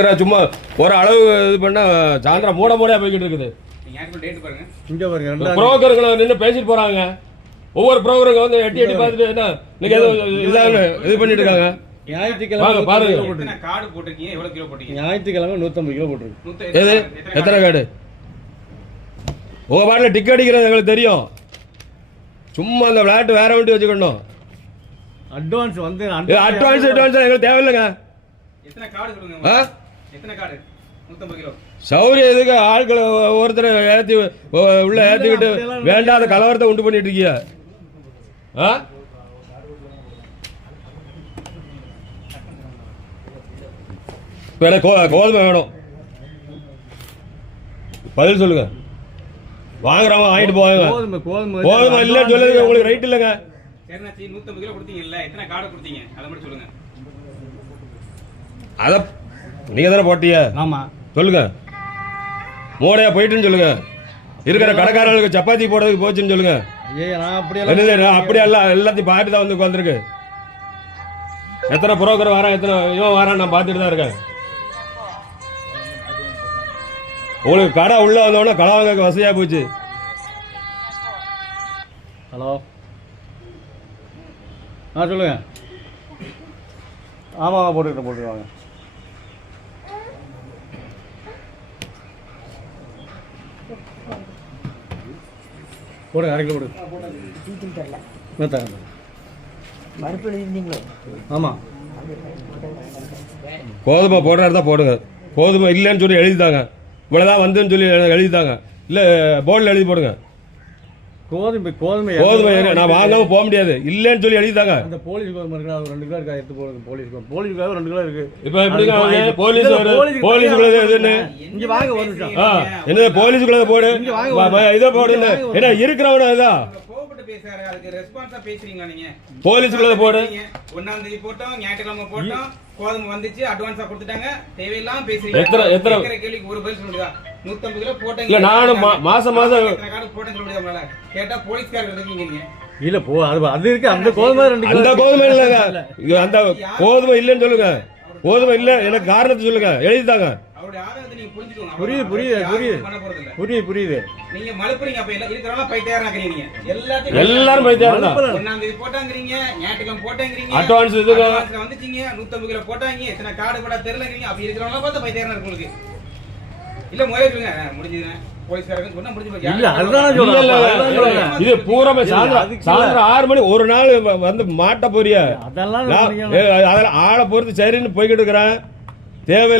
சும்மா ஒரு அளவு இது பண்ணா சாயந்தரம் மூடையா போய்கிட்டு இருக்குது. புரோக்கருங்களை நின்று பேசிட்டு போறாங்க. ஒவ்வொரு புரோக்கருங்க வந்து எட்டி பார்த்துட்டு என்ன நீங்க இது பண்ணிட்டு இருக்காங்க. ஞாயிற்றுக்கிழமை பாருங்க, ஞாயிற்றுக்கிழமை 150 கிலோ போட்டுருக்கு. எது எத்தனை கார்டு? உங்க பாட்டில் டிக்கெட் அடிக்கிறது எங்களுக்கு தெரியும். சும்மா அந்த விளையாட்டு வேற வண்டி வச்சுக்கணும். அட்வான்ஸ் வந்து அட்வான்ஸ் எங்களுக்கு தேவையில்லைங்க. சௌரிய எதுக்கு ஆட்களை ஒருத்தரை ஏற்றி உள்ள ஏற்றிக்கிட்டு வேண்டாத கலவரத்தை உண்டு பண்ணிட்டு இருக்கிய? கோதுமை வேணும், பதில் சொல்லுங்க. வாங்குறவங்க வாங்கிட்டு போவாங்க. கோதுமை இல்லைன்னு சொல்லுங்க, உங்களுக்கு ரைட் இல்லைங்க. அத நீங்க தானே போட்டிய? ஆமா சொல்லுங்க. மூடையா போயிட்டுன்னு சொல்லுங்க. இருக்கிற கடைக்காரர்களுக்கு சப்பாத்தி போடுறதுக்கு போச்சுன்னு சொல்லுங்க. அப்படியே எல்லாத்தையும் பார்த்து தான் வந்து உட்காந்துருக்கு. எத்தனை புரோக்கர் வரான், எத்தனை இவன் வரான் நான் பார்த்துட்டு தான் இருக்கேன். உங்களுக்கு கடை உள்ள வந்தோடனே கடை வாங்க வசதியா போச்சு. ஹலோ சொல்லுங்க. ஆமா போட்டுருவாங்க. போடுங்க, அரைக்கில் போடுங்க. ஆமா கோதுமை போடுற தான் போடுங்க. கோதுமை இல்லைன்னு சொல்லி எழுதித்தாங்க. இவ்வளவுதான் வந்துன்னு சொல்லி எழுதித்தாங்க. இல்ல போர்டில் எழுதி போடுங்க. கோதுமை நான் வாங்காம போக முடியாது, இல்லன்னு சொல்லி எழுதிட்டாங்க. அந்த போலீஸ் கோதுமை இருக்கு, 2 கிலோ இருக்கா, எடுத்து போடுங்க. போலீஸ் 2 கிலோ இருக்கு. இப்போ எப்படிங்க போலீஸ் எதுன்னு இங்க வாங்க ஒரு நிமிஷம். என்ன போலீஸ்க்குள்ள போடு, இதை போடு. என்ன இருக்கிறவன இதான் பேசுறாரு, அதுக்கு ரெஸ்பான்ஸா பேசுறீங்களா நீங்க? போலீஸ்க்குள்ள போடு. 1ஆம் தேதி போட்டோம், ஞாயிற்றுக்கிழமை போட்டோம், கோதுமை வந்துச்சு, அட்வான்ஸா கொடுத்துட்டாங்க. தேவையில்லாம் பேசுறீங்க. எத்தனை கேள்விக்கு ஒரு பதில் சொல்லுங்க. 150 கிலோ போட்டீங்க. இல்ல நானும் மாசம் எத்தனை கார்டு போட்டேன்னு சொல்லுங்க. உங்களால கேட்டா போலீஸ்காரங்க இருக்கீங்க. இல்ல அது இருக்கு. அந்த கோதுமை 2 கிலோ. அந்த கோதுமை இல்லங்க, அந்த கோதுமை இல்லன்னு சொல்லுங்க. கோதுமை இல்ல எனக்கு காரணத்தை சொல்லுங்க, எழுதிட்டாங்க. புரியுது. நீங்க மலுப்புறீங்க. அப்ப இருக்கிறவங்க பைத்தியாரனாக்குறீங்க. எல்லாரும் பைத்தியாரனா. 1ஆம் தேதி போட்டாங்கறீங்க, ஞாயிற்றுக்கிழமை போட்டாங்கறீங்க, அட்வான்ஸ் இதுக்கு வந்துட்டீங்க, 150 கிலோ போட்டாங்க, எத்தனை கார்டு போடா தெரியலங்கறீங்க. அப்ப இருக்கிறவங்க பார்த்து பைத்தியாரனா இருக்கு உங்களுக்கு. இல்ல முறை சொல்லுங்க, முடிஞ்சதுங்க. போலீஸ்காரங்க சொன்னா முடிஞ்சு போச்சு. இல்ல அதுதான் சொல்றேன். இது பூரமே சாயந்தரம் 6 மணி ஒரு நாள் வந்து மாட்ட போறியா? அதெல்லாம் ஆளை பொறுத்து சரின்னு போய்கிட்டு இருக்கிறேன். தேவையில்லை.